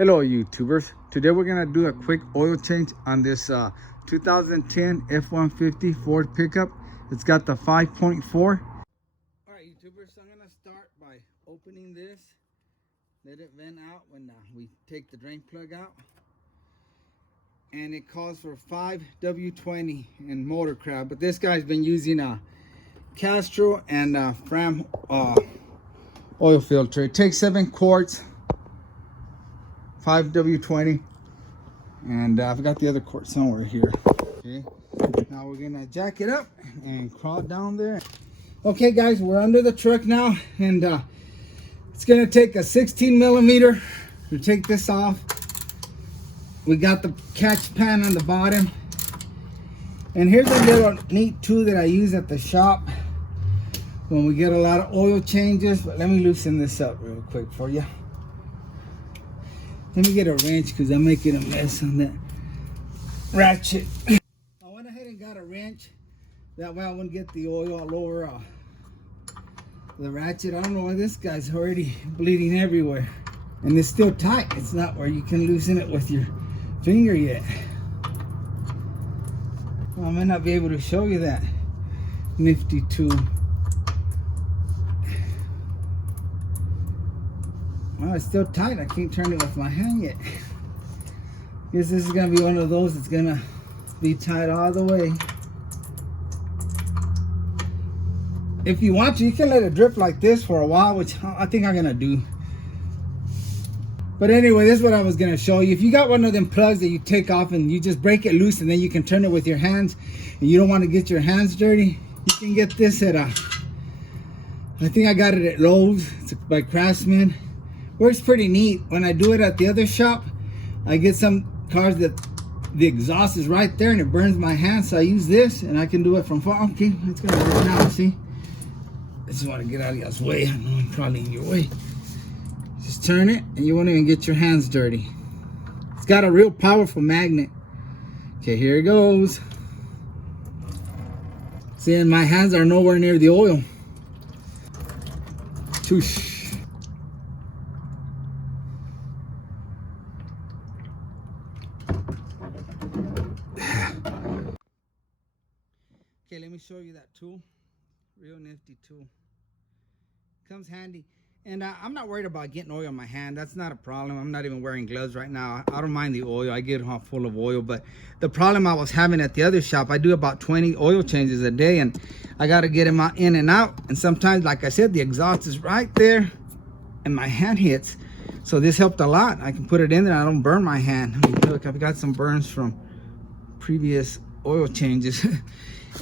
Hello YouTubers, today we're gonna do a quick oil change on this 2010 F-150 Ford pickup. It's got the 5.4. Alright YouTubers, so I'm gonna start by opening this, let it vent out when we take the drain plug out, and it calls for 5W20 in motor crowd, but this guy's been using a Castrol and Fram oil filter. It takes 7 quarts, 5W20, and I forgot the other quart somewhere here. Okay, now we're gonna jack it up and crawl down there. Okay guys, we're under the truck now, and it's gonna take a 16 millimeter to take this off. We got the catch pan on the bottom, and here's a little neat tool that I use at the shop when we get a lot of oil changes. But let me loosen this up real quick for you. Let me get a wrench because I'm making a mess on that ratchet. I went ahead and got a wrench. That way I wouldn't get the oil all over the ratchet. I don't know why this guy's already bleeding everywhere. And it's still tight. It's not where you can loosen it with your finger yet. Well, I may not be able to show you that nifty tool. Well, it's still tight. I can't turn it with my hand yet. Guess this is gonna be one of those that's gonna be tight all the way. If you want to, you can let it drip like this for a while, which I think I'm gonna do. But anyway, this is what I was gonna show you. If you got one of them plugs that you take off and you just break it loose and then you can turn it with your hands, and you don't want to get your hands dirty, you can get this at I think I got it at Lowe's. It's by Craftsman. Works pretty neat. When I do it at the other shop, I get some cars that the exhaust is right there and it burns my hand, so I use this and I can do it from far. Okay, it's gonna work now, see? I just want to get out of y'all's way. I know I'm probably in your way. Just turn it and you won't even get your hands dirty. It's got a real powerful magnet. Okay, here it goes. See, and my hands are nowhere near the oil. Toosh. Okay, let me show you that tool. Real nifty tool. Comes handy. And I'm not worried about getting oil on my hand. That's not a problem. I'm not even wearing gloves right now. I don't mind the oil. I get it full of oil. But the problem I was having at the other shop, I do about 20 oil changes a day, and I got to get them out, in and out. And sometimes, like I said, the exhaust is right there and my hand hits. So this helped a lot. I can put it in there. I don't burn my hand. I mean, look, I've got some burns from previous oil changes.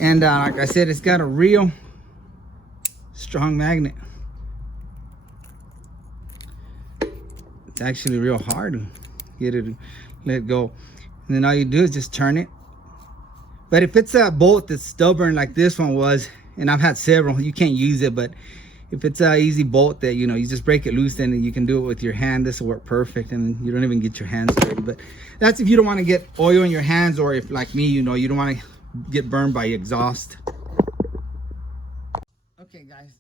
And like I said, it's got a real strong magnet. It's actually real hard to get it to let go. And then all you do is just turn it. But if it's a bolt that's stubborn like this one was, and I've had several, you can't use it. But if it's an easy bolt that, you know, you just break it loose, then you can do it with your hand. This will work perfect, and you don't even get your hands dirty. But that's if you don't want to get oil in your hands, or if, like me, you know, you don't want to get burned by exhaust. Okay guys,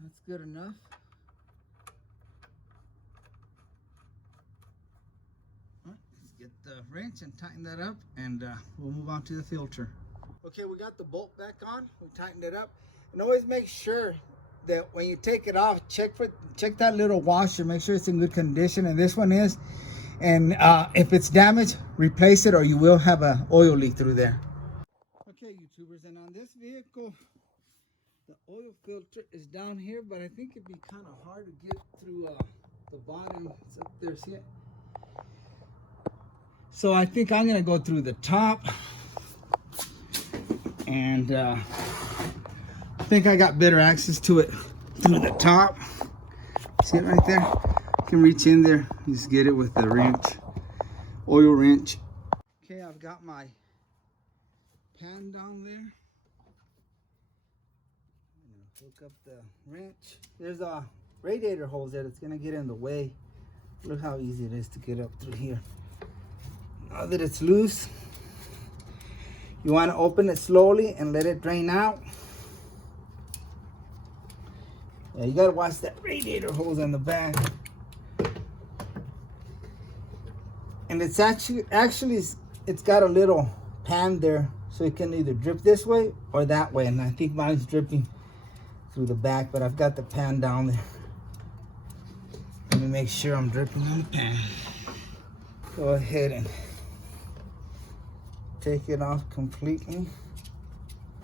that's good enough. All right, let's get the wrench and tighten that up, and we'll move on to the filter. Okay, we got the bolt back on. We tightened it up, and always make sure that when you take it off, check that little washer, make sure it's in good condition, and this one is. And if it's damaged, replace it, or you will have an oil leak through there. Okay YouTubers, and on this vehicle, the oil filter is down here, but I think it'd be kind of hard to get through the bottom. It's up there, see it? So I think I'm gonna go through the top, and I think I got better access to it through the top. See it right there? You can reach in there, you just get it with the wrench, oil wrench. Okay, I've got my pan down there. Hook up the wrench. There's a radiator hose there that's gonna get in the way. Look how easy it is to get up through here. Now that it's loose, you want to open it slowly and let it drain out. Yeah, you gotta watch that radiator hose on the back. And it's actually it's got a little pan there, so it can either drip this way or that way. And I think mine's dripping through the back, but I've got the pan down there. Let me make sure I'm dripping on the pan. Go ahead and take it off completely.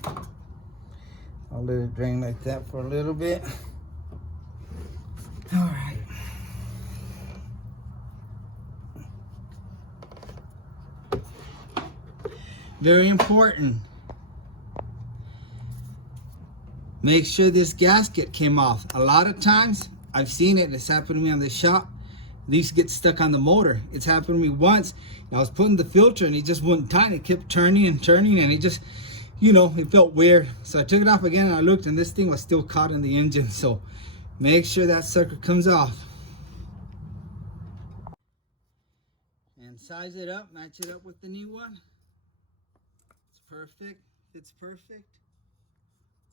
I'll let it drain like that for a little bit. All right. Very important. Make sure this gasket came off. A lot of times, I've seen it, it's happened to me on the shop. These get stuck on the motor. It's happened to me once. I was putting the filter and it just wouldn't tighten. It kept turning and turning, and it just, you know, it felt weird. So I took it off again and I looked, and this thing was still caught in the engine. So make sure that sucker comes off. And size it up, match it up with the new one. It's perfect, fits perfect.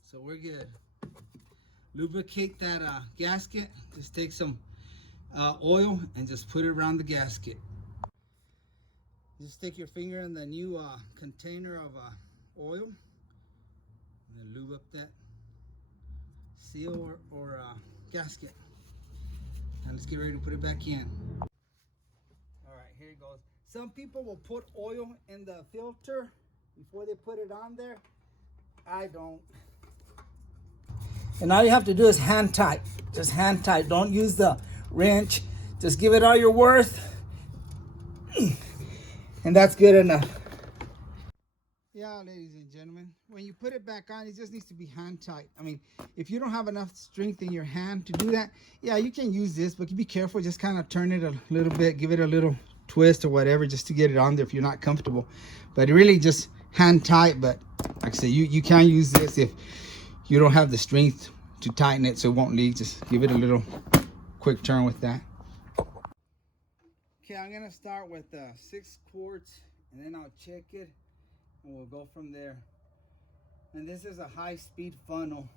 So we're good. Lubricate that gasket. Just take some oil and just put it around the gasket. Just stick your finger in the new container of oil and then lube up that seal or gasket. And let's get ready to put it back in. All right, here it goes. Some people will put oil in the filter before they put it on there. I don't. And all you have to do is hand tight. Just hand tight. Don't use the wrench. Just give it all you're worth. And that's good enough. Yeah, ladies and gentlemen, when you put it back on, it just needs to be hand tight. I mean, if you don't have enough strength in your hand to do that, yeah, you can use this, but be careful. Just kind of turn it a little bit, give it a little twist or whatever, just to get it on there if you're not comfortable. But really just hand tight. But like I said, you can use this if you don't have the strength to tighten it so it won't leak. Just give it a little quick turn with that. Okay, I'm gonna start with 6 quarts, and then I'll check it and we'll go from there. And this is a high-speed funnel.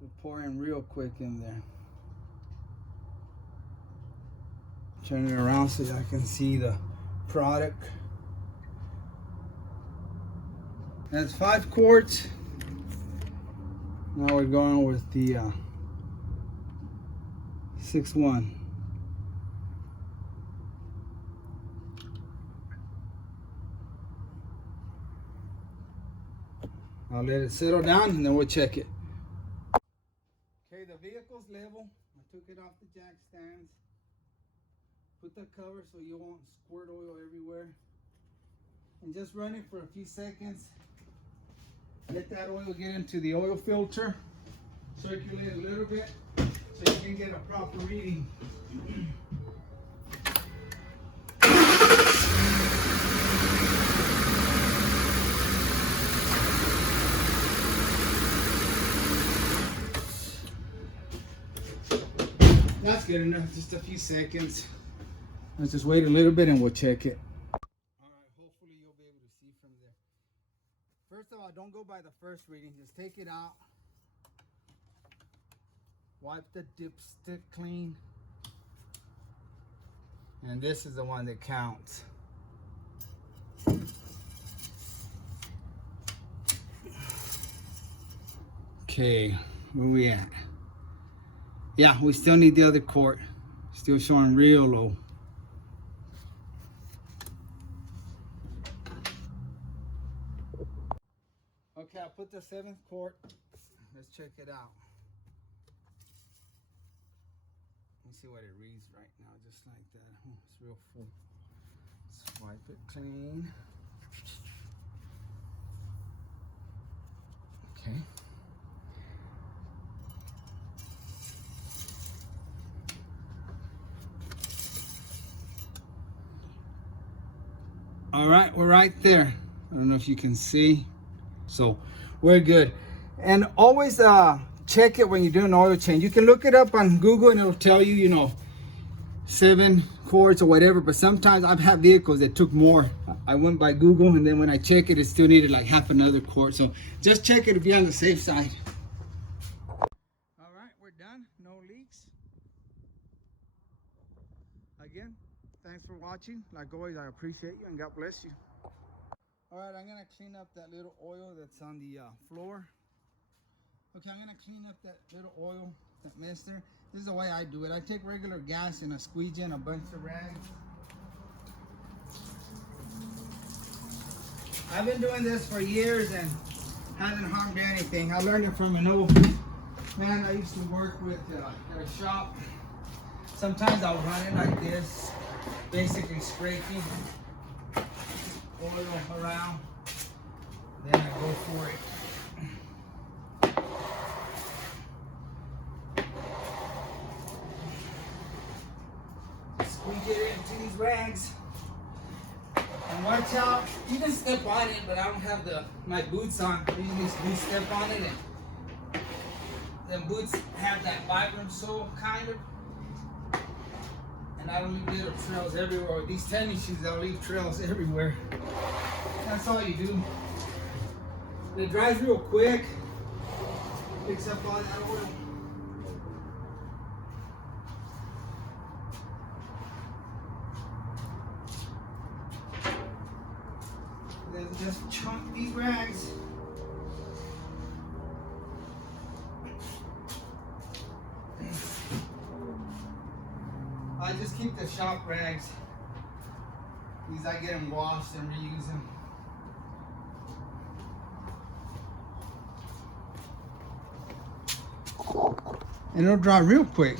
We'll pour in real quick in there. Turn it around so I can see the product. That's 5 quarts. Now we're going with the 6-1. I'll let it settle down and then we'll check it. Okay, the vehicle's level. I took it off the jack stands. Put the cover so you won't squirt oil everywhere. And just run it for a few seconds. Let that oil get into the oil filter. Circulate a little bit so you can get a proper reading. That's good enough, just a few seconds. Let's just wait a little bit and we'll check it. Alright, hopefully you'll be able to see from there. First of all, don't go by the first reading, just take it out. Wipe the dipstick clean. And this is the one that counts. Okay, where we at? Yeah, we still need the other quart. Still showing real low. Okay, I'll put the 7th quart. Let's check it out. Let me see what it reads right now, just like that. Oh, it's real full. Let's wipe it clean. Okay. All right, we're right there. I don't know if you can see. So we're good. And always check it when you're doing an oil change. You can look it up on Google and it'll tell you, you know, 7 quarts or whatever. But sometimes I've had vehicles that took more. I went by Google, and then when I check it, it still needed like half another quart. So just check it to be on the safe side. All right, we're done. No leaks. again, thanks for watching. Like always, I appreciate you and God bless you. All right, I'm gonna clean up that little oil that's on the floor. Okay, I'm gonna clean up that little oil that mess there. This is the way I do it. I take regular gas and a squeegee and a bunch of rags. I've been doing this for years and hasn't harmed anything. I learned it from an old man I used to work with at a shop. Sometimes I'll run it like this, basically scraping oil around. Then I go for it. Squeeze it into these rags. And watch out, you can step on it, but I don't have my boots on. I usually step on it, and the boots have that Vibram sole kind of. And I don't leave little trails everywhere. With these tennis shoes, I'll leave trails everywhere. That's all you do. And it dries real quick. Picks up all that oil. Then just chunk these rags. I just keep the shop rags. These I get them washed and reuse them. And it'll dry real quick.